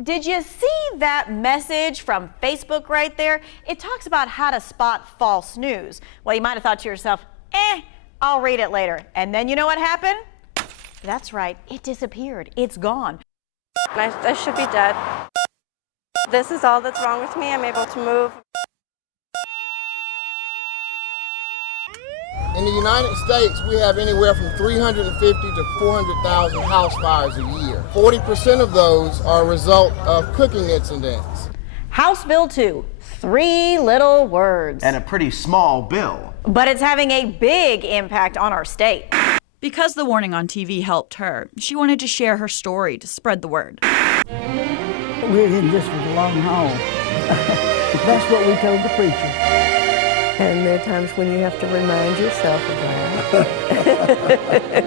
Did you see that message from Facebook right there? It talks about how to spot false news. Well, you might have thought to yourself, I'll read it later. And then you know what happened? That's right, it disappeared. It's gone. I should be dead. This is all that's wrong with me. I'm able to move. In the United States, we have anywhere from 350 to 400,000 house fires a year. 40% of those are a result of cooking incidents. House Bill 2, 3 little words. And a pretty small bill. But it's having a big impact on our state. Because the warning on TV helped her, she wanted to share her story to spread the word. We're in this for the long haul. That's what we told the preacher. And there are times when you have to remind yourself of that.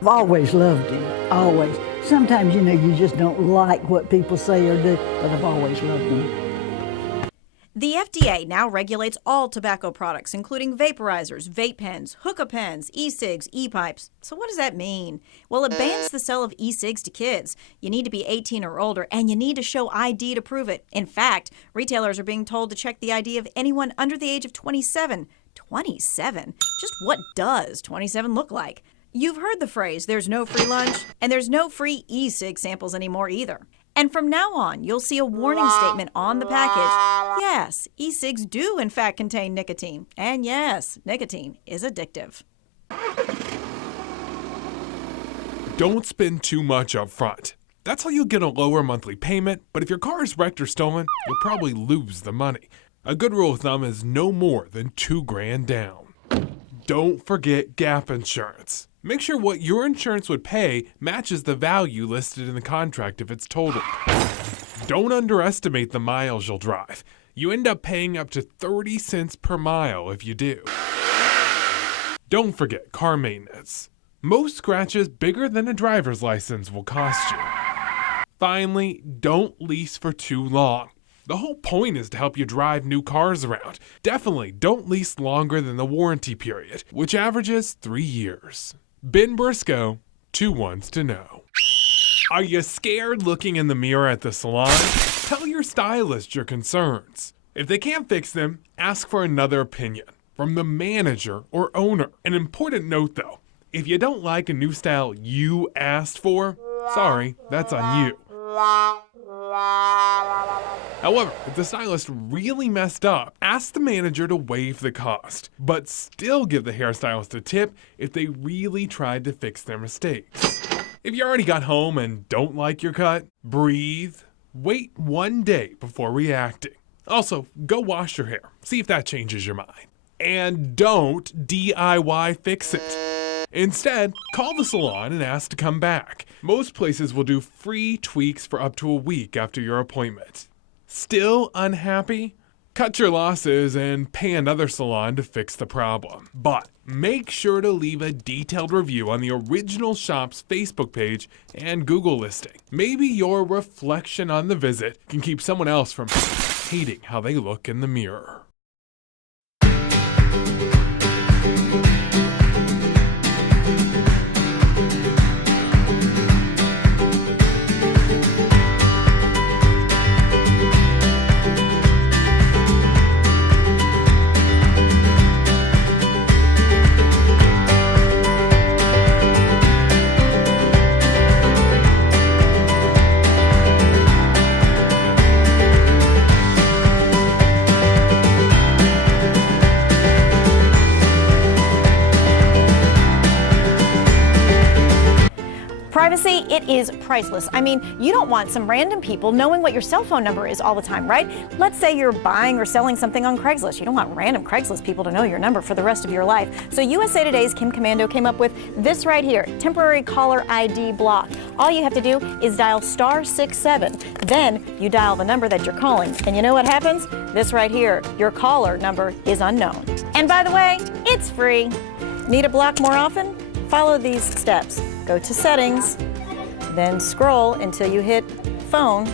I've always loved him, always. Sometimes, you know, you just don't like what people say or do, but I've always loved him. The FDA now regulates all tobacco products, including vaporizers, vape pens, hookah pens, e-cigs, e-pipes. So what does that mean? Well, it bans the sale of e-cigs to kids. You need to be 18 or older, and you need to show ID to prove it. In fact, retailers are being told to check the ID of anyone under the age of 27. 27? Just what does 27 look like? You've heard the phrase, there's no free lunch, and there's no free e-cig samples anymore either. And from now on, you'll see a warning statement on the package. Yes, e-cigs do in fact contain nicotine. And yes, nicotine is addictive. Don't spend too much up front. That's how you'll get a lower monthly payment, but if your car is wrecked or stolen, you'll probably lose the money. A good rule of thumb is no more than $2,000 down. Don't forget gap insurance. Make sure what your insurance would pay matches the value listed in the contract if it's totaled. Don't underestimate the miles you'll drive. You end up paying up to 30 cents per mile if you do. Don't forget car maintenance. Most scratches bigger than a driver's license will cost you. Finally, don't lease for too long. The whole point is to help you drive new cars around. Definitely don't lease longer than the warranty period, which averages 3 years. Ben Briscoe, 2 wants to know. Are you scared looking in the mirror at the salon? Tell your stylist your concerns. If they can't fix them, ask for another opinion from the manager or owner. An important note though, if you don't like a new style you asked for, sorry, that's on you. However, if the stylist really messed up, ask the manager to waive the cost, but still give the hairstylist a tip if they really tried to fix their mistakes. If you already got home and don't like your cut, breathe. Wait 1 day before reacting. Also, go wash your hair. See if that changes your mind. And don't DIY fix it. Instead, call the salon and ask to come back. Most places will do free tweaks for up to a week after your appointment. Still unhappy? Cut your losses and pay another salon to fix the problem. But make sure to leave a detailed review on the original shop's Facebook page and Google listing. Maybe your reflection on the visit can keep someone else from hating how they look in the mirror. Privacy, it is priceless. I mean, you don't want some random people knowing what your cell phone number is all the time, right? Let's say you're buying or selling something on Craigslist. You don't want random Craigslist people to know your number for the rest of your life. So USA Today's Kim Commando came up with this right here, temporary caller ID block. All you have to do is dial *67. Then you dial the number that you're calling. And you know what happens? This right here, your caller number is unknown. And by the way, it's free. Need a block more often? Follow these steps. Go to settings, then scroll until you hit phone,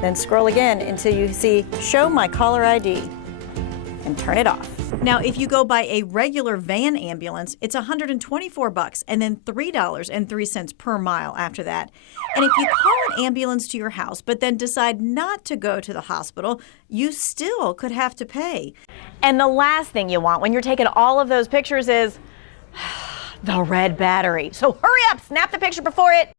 then scroll again until you see show my caller ID and turn it off. Now, if you go by a regular van ambulance, it's $124 and then $3.03 per mile after that. And if you call an ambulance to your house but then decide not to go to the hospital, you still could have to pay. And the last thing you want when you're taking all of those pictures is the red battery. So hurry up, snap the picture before it.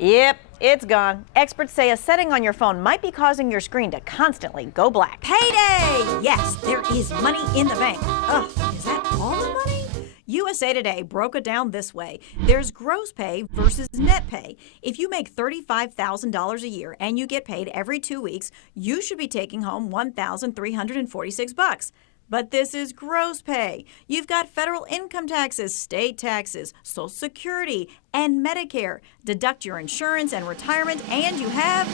Yep, it's gone. Experts say a setting on your phone might be causing your screen to constantly go black. Payday! Yes, there is money in the bank. Ugh, is that all the money? USA Today broke it down this way. There's gross pay versus net pay. If you make $35,000 a year and you get paid every 2 weeks, you should be taking home $1,346. But this is gross pay. You've got federal income taxes, state taxes, Social Security, and Medicare. Deduct your insurance and retirement, and you have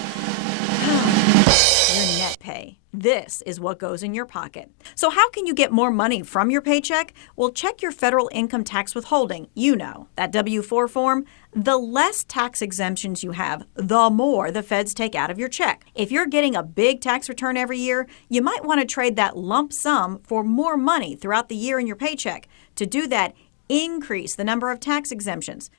your net pay. This is what goes in your pocket. So how can you get more money from your paycheck? Well, check your federal income tax withholding. You know, that W-4 form. The less tax exemptions you have, the more the feds take out of your check. If you're getting a big tax return every year, you might want to trade that lump sum for more money throughout the year in your paycheck. To do that, increase the number of tax exemptions.